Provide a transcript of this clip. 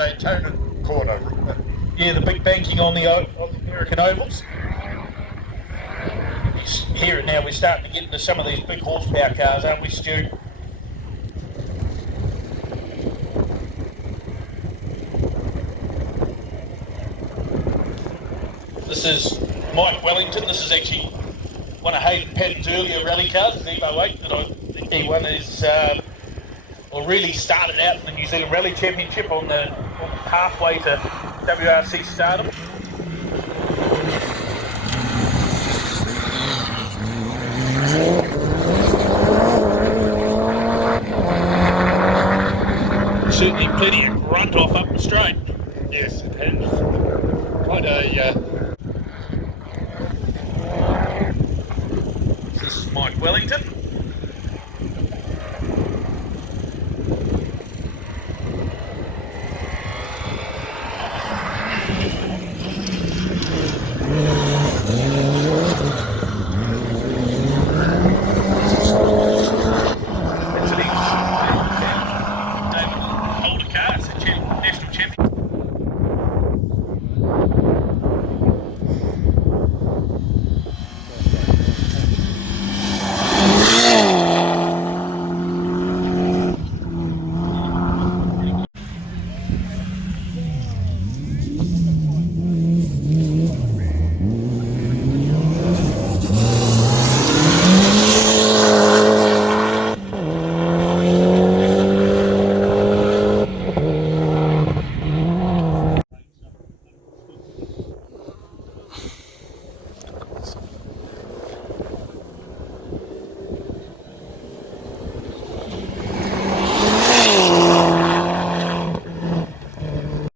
Daytona corner. Yeah, the big banking on the American ovals. You hear it now, we're starting to get into some of these big horsepower cars, aren't we, Stu? This is Mike Wellington. This is actually one of Hayden Paddon's earlier rally cars, his Evo 8 that I think he won his, or really started out in the New Zealand Rally Championship on the pathway to WRC stardom. Certainly plenty of grunt off up the straight. Yes, it has. Quite a... This is Mike Wellington.